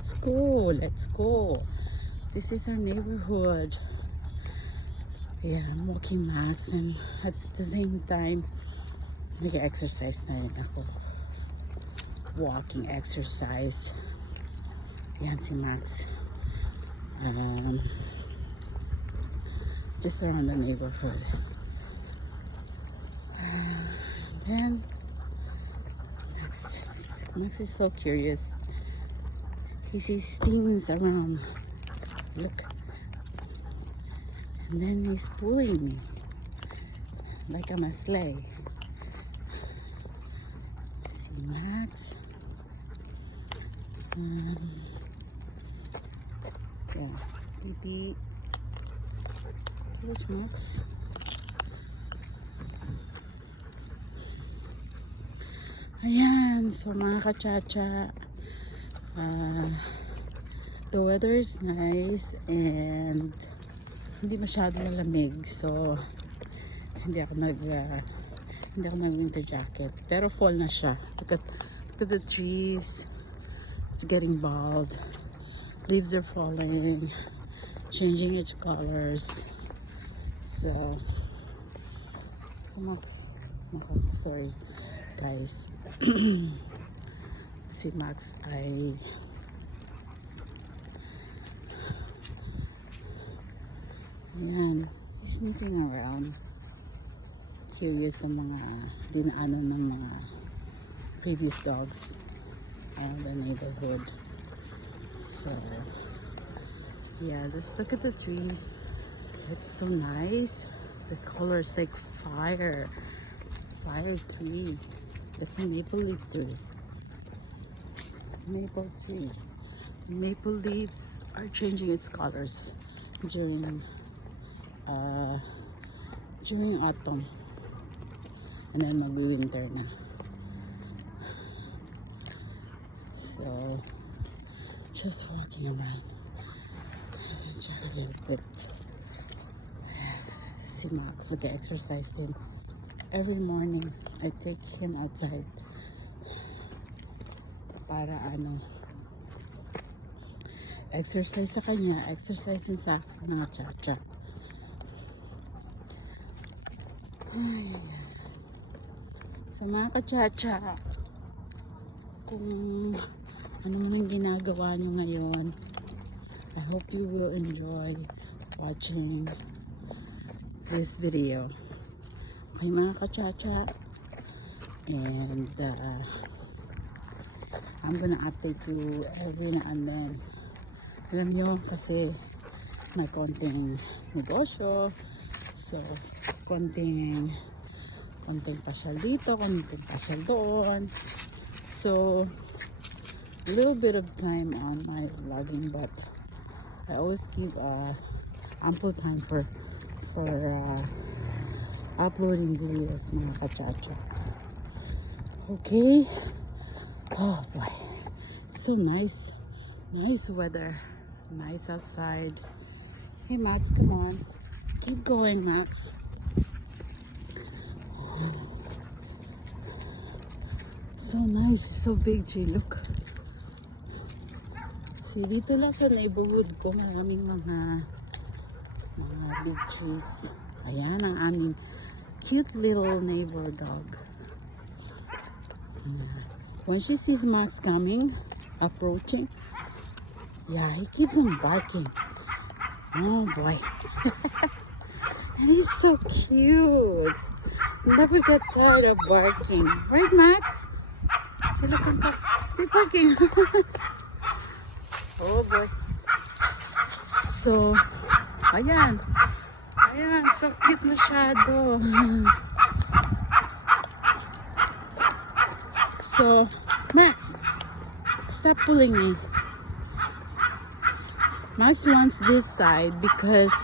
let's go. Let's go. This is our neighborhood. Yeah, I'm walking Max, and at the same time, nag-exercise na rin ako. Walking exercise. Yan si Max. Just around the neighborhood. Then Max is so curious. He sees things around. Look. And then he's pulling me like I'm a sleigh. See Max. Yeah, baby. Here's Max. Ayan, so mga kachacha, the weather is nice and hindi masyado malamig, so hindi ako mag-winter jacket, pero fall na siya. Look at the trees, it's getting bald, leaves are falling, changing its colors. So sorry guys. Si Max ay ayan, he's sneaking around, curious sa mga dinaanan ng mga previous dogs around the neighborhood. So yeah, just look at the trees, it's so nice, the colors like fire tree. That's a maple leaf tree. Maple leaves are changing its colors during autumn, and then mag-winter na. So just walking around, check a little bit. Si Max, nag-exercise him every morning. I take him outside para exercise sa kanya, exercise din sa akin, mga chacha. So mga kachacha, kung ano man ginagawa nyo ngayon, I hope you will enjoy watching this video. Okay mga kachacha, and I'm gonna update you every now and then. Alam nyo, kasi may konting negosyo, so konting pasyal dito, konting pasyal doon, so a little bit of time on my vlogging, but I always give ample time for uploading videos mga kachacha. Okay. Oh boy, so nice weather, nice outside. Hey Max, come on, keep going Max. So nice, so big tree, look. See, dito lang sa neighborhood ko maraming mga big trees. Ayan ang aming cute little neighbor dog. When she sees Max coming, approaching, yeah, he keeps on barking. Oh boy. And he's so cute. Never get tired of barking. Right, Max? See, look at that. See, barking. Oh boy. So, ayan, so cute masyado. So, Max, stop pulling me. Max wants this side because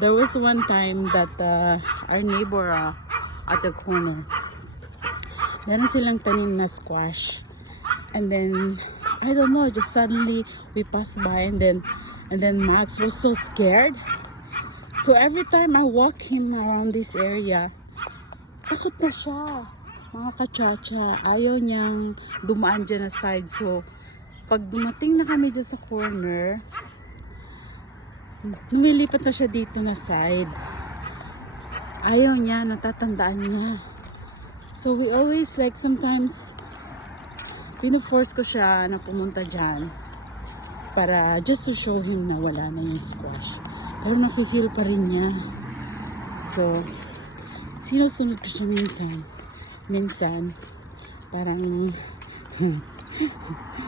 there was one time that our neighbor at the corner, meron silang tanim na squash, and then I don't know, just suddenly we passed by, and then Max was so scared. So every time I walk him around this area, takot na siya. Mga kachacha, ayaw niyang dumaan dyan na side. So pag dumating na kami dyan sa corner, lumilipat na siya dito na side. Ayaw niya, natatandaan niya. So we always like sometimes pinu-force ko siya na pumunta dyan para just to show him na wala na yung squash. Pero nafe-feel pa rin niya. So sinusunod ko siya minsan. Parang